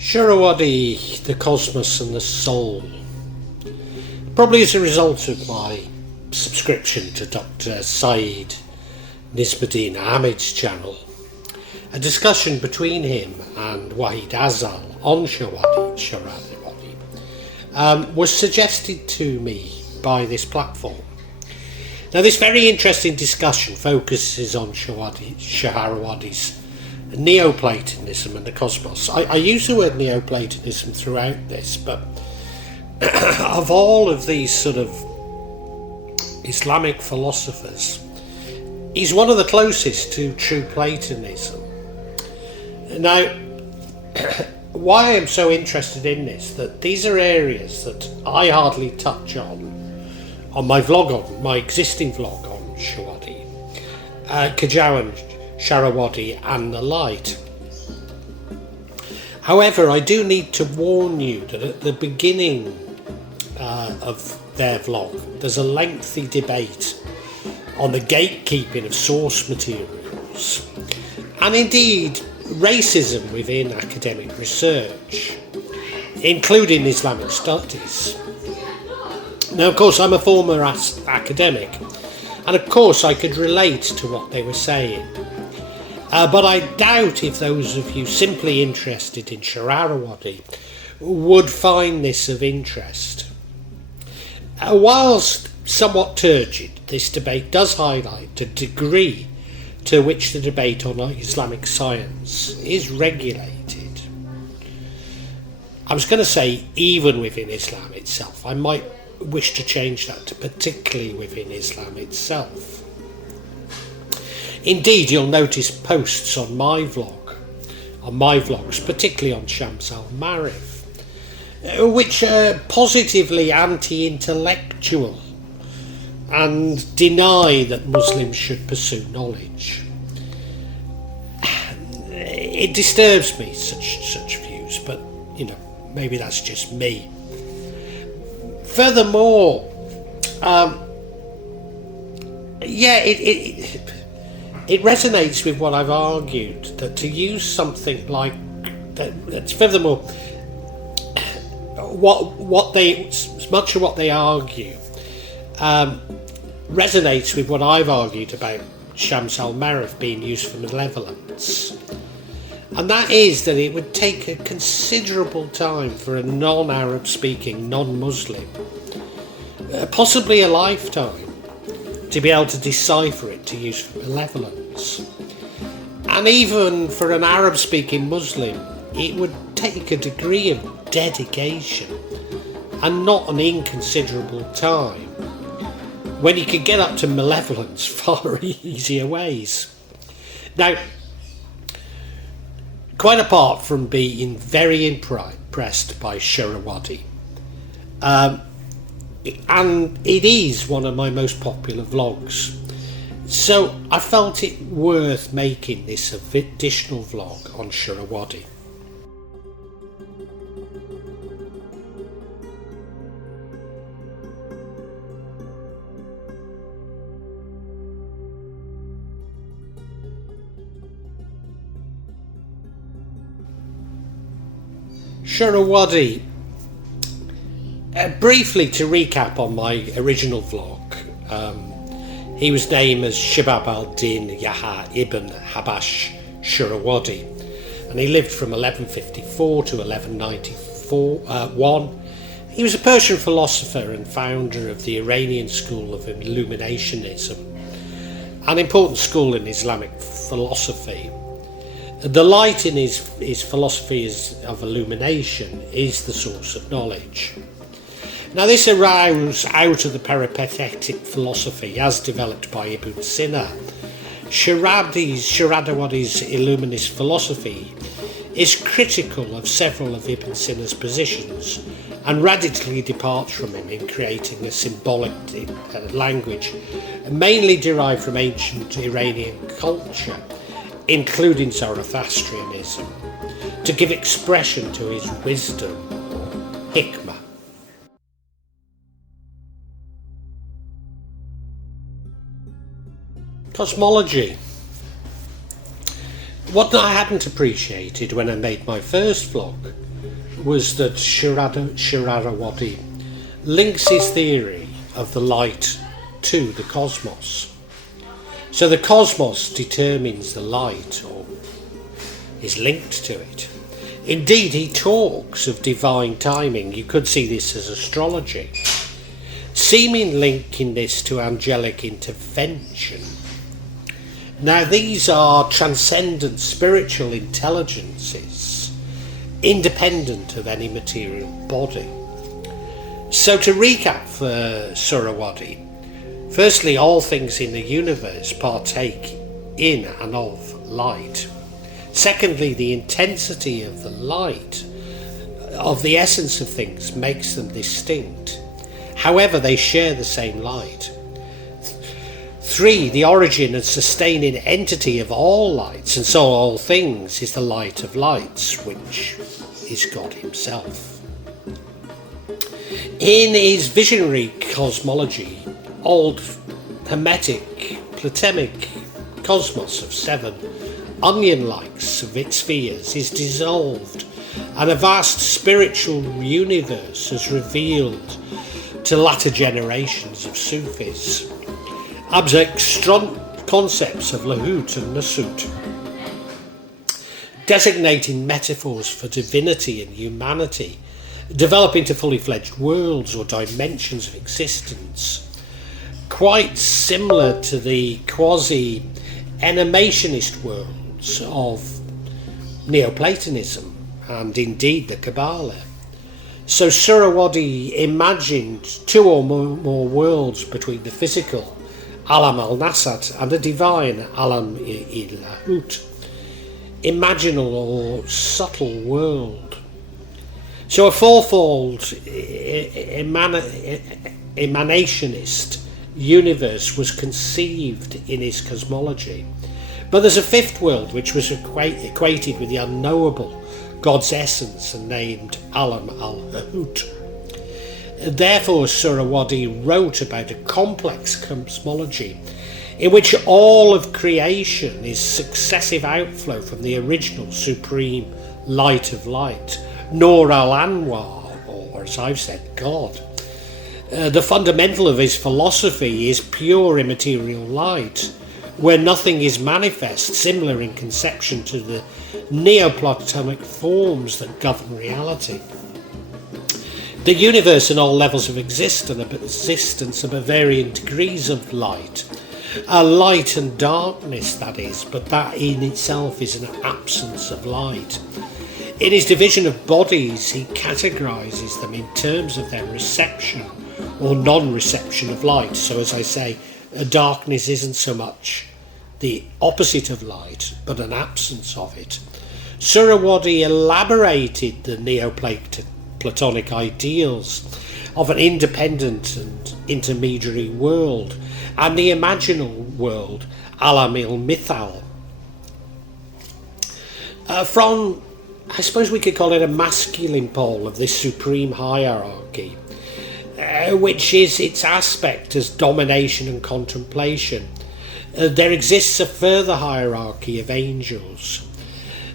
Suhrawardi, the cosmos and the soul. Probably as a result of my subscription to Dr Saiyad Nizamuddin Ahmed's channel, a discussion between him and Wahid Azal on Suhrawardi was suggested to me by this platform. Now, this very interesting discussion focuses on Suhrawardi's Neo-Platonism and the cosmos. I use the word Neo-Platonism throughout this, but of all of these sort of Islamic philosophers, he's one of the closest to true Platonism. Now, why I'm so interested in this, that these are areas that I hardly touch on my vlog, on my existing vlog on Suhrawardi Kejawen, Suhrawardi and the light. However, I do need to warn you that at the beginning of their vlog, there's a lengthy debate on the gatekeeping of source materials, and indeed racism within academic research, including Islamic studies. Now, of course, I'm a former academic, and of course I could relate to what they were saying. But I doubt if those of you simply interested in Suhrawardi would find this of interest. Whilst somewhat turgid, this debate does highlight the degree to which the debate on Islamic science is regulated. I was going to say even within Islam itself. I might wish to change that to particularly within Islam itself. Indeed, you'll notice posts on my vlogs, particularly on Shams al-Ma'arif, which are positively anti-intellectual and deny that Muslims should pursue knowledge. It disturbs me, such views, but maybe that's just me. Furthermore, it resonates with what I've argued, that to use something like that. Furthermore, much of what they argue resonates with what I've argued about Shams al-Ma'arif being used for malevolence, and that is that it would take a considerable time for a non-Arab speaking, non-Muslim, possibly a lifetime, to be able to decipher it to use for malevolence. And even for an Arab speaking Muslim, it would take a degree of dedication and not an inconsiderable time, when you could get up to malevolence far easier ways. Now, quite apart from being very impressed by Suhrawardi, and it is one of my most popular vlogs, so I felt it worth making this additional vlog on Suhrawardi. Suhrawardi. Briefly to recap on my original vlog, he was named as Shibab al-Din Yahya ibn Habash Suhrawardi, and he lived from 1154 to 1191. He was a Persian philosopher and founder of the Iranian school of Illuminationism, an important school in Islamic philosophy. The light in his philosophy of illumination is the source of knowledge. Now, this arose out of the peripatetic philosophy as developed by Ibn Sina. Suhrawardi's Illuminist philosophy is critical of several of Ibn Sina's positions and radically departs from him in creating a symbolic language mainly derived from ancient Iranian culture, including Zoroastrianism, to give expression to his wisdom, or hikmah. Cosmology. What I hadn't appreciated when I made my first vlog was that Suhrawardi links his theory of the light to the cosmos. So the cosmos determines the light, or is linked to it. Indeed, he talks of divine timing. You could see this as astrology, seeming linking this to angelic intervention. Now, these are transcendent spiritual intelligences, independent of any material body. So to recap for Suhrawardi, firstly, all things in the universe partake in and of light. Secondly, the intensity of the light, of the essence of things, makes them distinct. However, they share the same light. 3, the origin and sustaining entity of all lights, and so all things, is the light of lights, which is God himself. In his visionary cosmology, old Hermetic Ptolemaic cosmos of 7 onion-like spheres is dissolved, and a vast spiritual universe is revealed to latter generations of Sufis. Abstract concepts of Lahut and Nasut, designating metaphors for divinity and humanity, develop into fully fledged worlds or dimensions of existence, quite similar to the quasi-emanationist worlds of Neo-Platonism and indeed the Kabbalah. So Suhrawardi imagined 2 or more worlds between the physical Alam-I-Nasut and the divine Alam-I-Lahut, imaginal or subtle world. So a fourfold emanationist universe was conceived in his cosmology. But there's a 5th world which was equated with the unknowable, God's essence, and named Alam-I-Lahut. Therefore, Suhrawardi wrote about a complex cosmology in which all of creation is successive outflow from the original supreme light of light, Nur al-Anwar, or as I've said, God. The fundamental of his philosophy is pure immaterial light, where nothing is manifest, similar in conception to the Neo-Platonic forms that govern reality. The universe and all levels of existence are varying degrees of light. Light and darkness, that is, but that in itself is an absence of light. In his division of bodies, he categorises them in terms of their reception or non-reception of light. So as I say, darkness isn't so much the opposite of light, but an absence of it. Suhrawardi elaborated the Neo-Platonic ideals of an independent and intermediary world and the imaginal world, Alam-I-Lahut. From, I suppose we could call it a masculine pole of this supreme hierarchy, which is its aspect as domination and contemplation. There exists a further hierarchy of angels.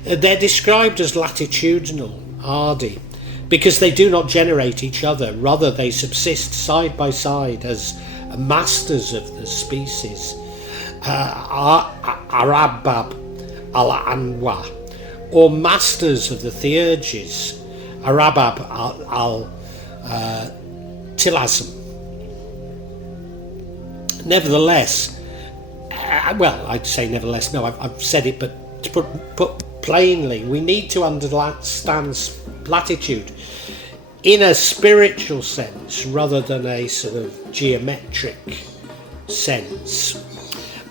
They're described as latitudinal, Adi, because they do not generate each other, rather they subsist side by side as masters of the species. Arabab al-Anwa, or masters of the theurges, Arabab al-Tilazm. Nevertheless, I'd say nevertheless, no, I've said it, but to put plainly, we need to understand latitude in a spiritual sense rather than a sort of geometric sense.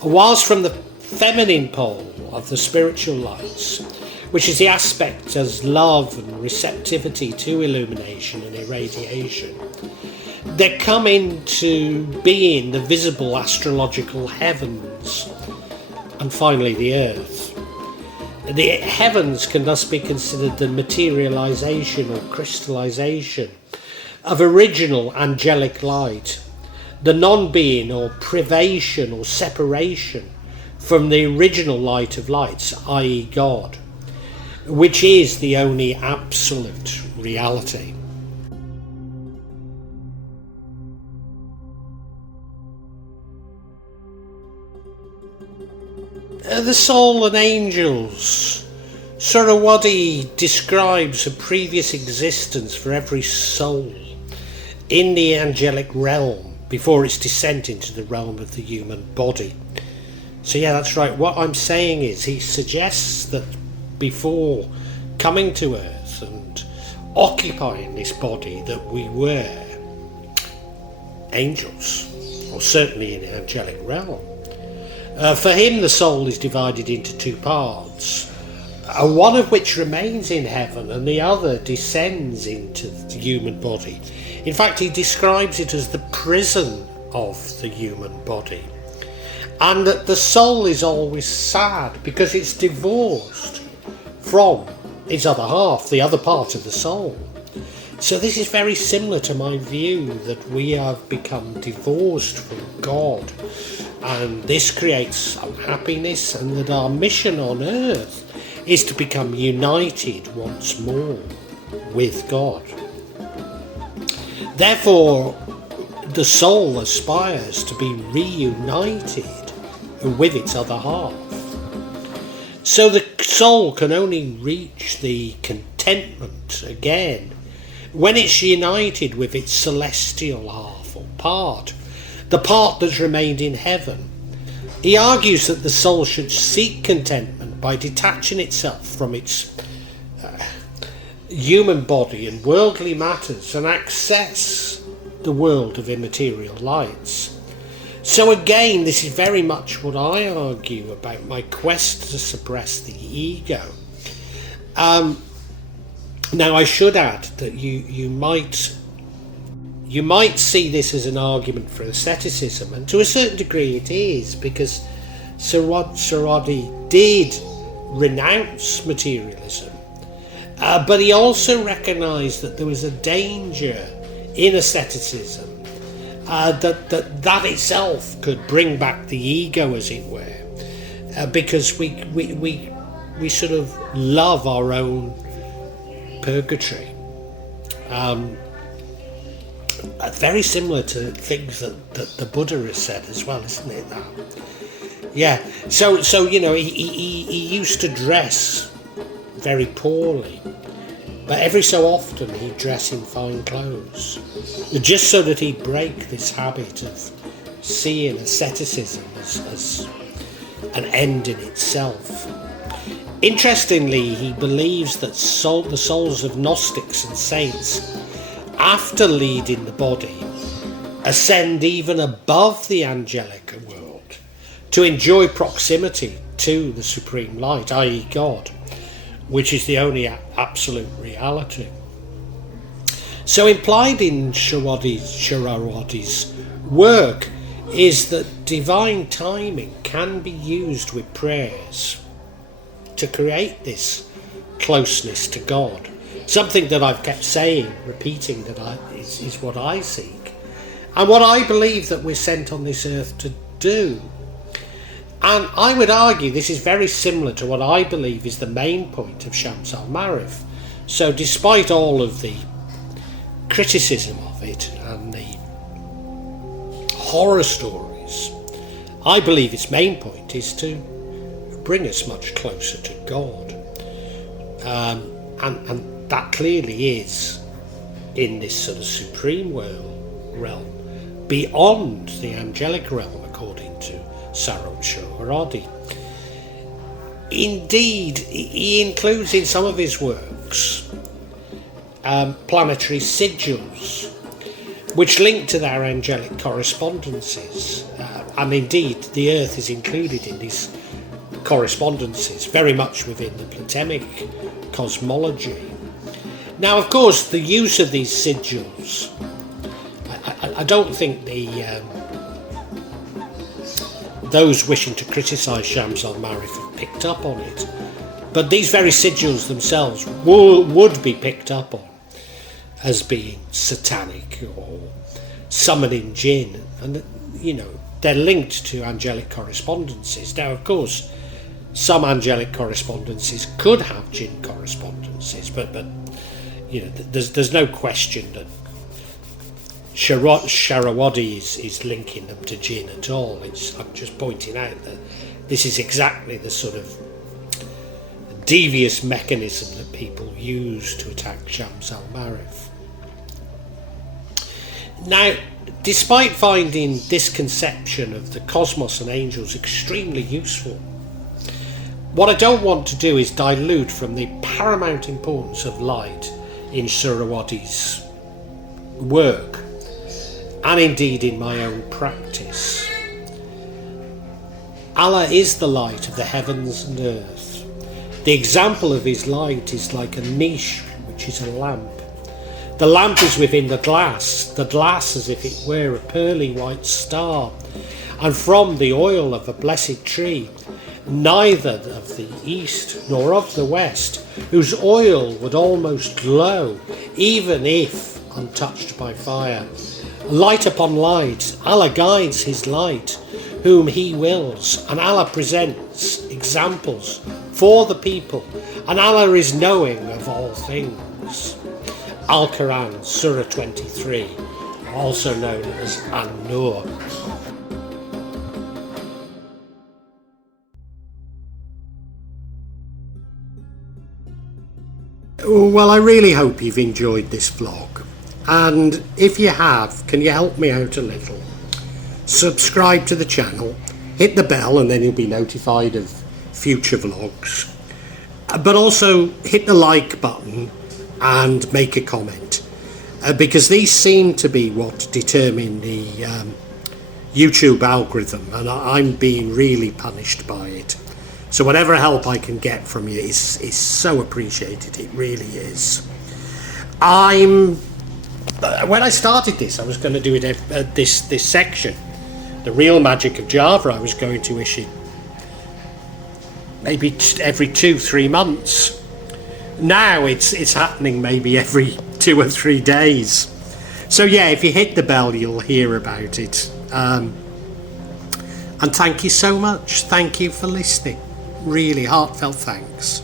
Whilst from the feminine pole of the spiritual lights, which is the aspect as love and receptivity to illumination and irradiation, there come into being the visible astrological heavens and finally the earth. The heavens can thus be considered the materialization or crystallization of original angelic light, the non-being or privation or separation from the original light of lights, i.e. God, which is the only absolute reality. The soul and angels. Suhrawardi describes a previous existence for every soul in the angelic realm before its descent into the realm of the human body. So yeah, that's right. What I'm saying is he suggests that before coming to Earth and occupying this body that we were angels, or certainly in the angelic realm. For him, the soul is divided into two parts, one of which remains in heaven and the other descends into the human body. In fact, he describes it as the prison of the human body, and that the soul is always sad because it's divorced from its other half, the other part of the soul. So this is very similar to my view that we have become divorced from God, and this creates unhappiness, and that our mission on earth is to become united once more with God. Therefore, the soul aspires to be reunited with its other half. So the soul can only reach the contentment again when it's united with its celestial half or part, the part that's remained in heaven. He argues that the soul should seek contentment by detaching itself from its human body and worldly matters and access the world of immaterial lights. So again, this is very much what I argue about my quest to suppress the ego. Now I should add that you might see this as an argument for asceticism, and to a certain degree it is, because Suhrawardi did renounce materialism, but he also recognised that there was a danger in asceticism, that itself could bring back the ego, as it were, because we sort of love our own purgatory. Very similar to things that the Buddha has said as well, isn't it? That, yeah. So you know, he used to dress very poorly, but every so often he'd dress in fine clothes, just so that he'd break this habit of seeing asceticism as an end in itself. Interestingly, he believes that the souls of Gnostics and saints, after leaving the body, ascend even above the angelic world to enjoy proximity to the supreme light, i.e. God, which is the only absolute reality. So implied in Suhrawardi's work is that divine timing can be used with prayers to create this closeness to God. Something that I've kept saying, repeating, that is what I seek, and what I believe that we're sent on this earth to do. And I would argue this is very similar to what I believe is the main point of Shams al-Ma'arif. So despite all of the criticism of it and the horror stories, I believe its main point is to bring us much closer to God. And that clearly is in this sort of supreme realm, beyond the angelic realm, according to Suhrawardi. Indeed, he includes in some of his works planetary sigils, which link to their angelic correspondences, and indeed the Earth is included in these correspondences, very much within the Ptolemaic cosmology. Now, of course, the use of these sigils, I don't think those wishing to criticise Shams al-Ma'arif have picked up on it, but these very sigils themselves would be picked up on as being satanic or summoning jinn, and you know, they're linked to angelic correspondences. Now, of course, some angelic correspondences could have jinn correspondences, but there's no question that Suhrawardi is linking them to jinn at all. I'm just pointing out that this is exactly the sort of devious mechanism that people use to attack Shams al-Marif. Now, despite finding this conception of the cosmos and angels extremely useful, what I don't want to do is dilute from the paramount importance of light in Suhrawardi's work, and indeed in my own practice. Allah is the light of the heavens and earth. The example of his light is like a niche, which is a lamp. The lamp is within the glass as if it were a pearly white star, and from the oil of a blessed tree, neither of the east nor of the west, whose oil would almost glow, even if untouched by fire. Light upon light, Allah guides his light, whom he wills, and Allah presents examples for the people, and Allah is knowing of all things. Al-Quran, Surah 23, also known as An-Nur. Well, I really hope you've enjoyed this vlog, and if you have, can you help me out a little? Subscribe to the channel, hit the bell, and then you'll be notified of future vlogs, but also hit the like button and make a comment, because these seem to be what determine the YouTube algorithm, and I'm being really punished by it. So whatever help I can get from you is so appreciated. It really is. When I started this, I was going to do it this section, the real magic of Java. I was going to issue maybe every 2-3 months. Now it's happening maybe every 2 or 3 days. So yeah, if you hit the bell, you'll hear about it. And thank you so much. Thank you for listening. Really heartfelt thanks.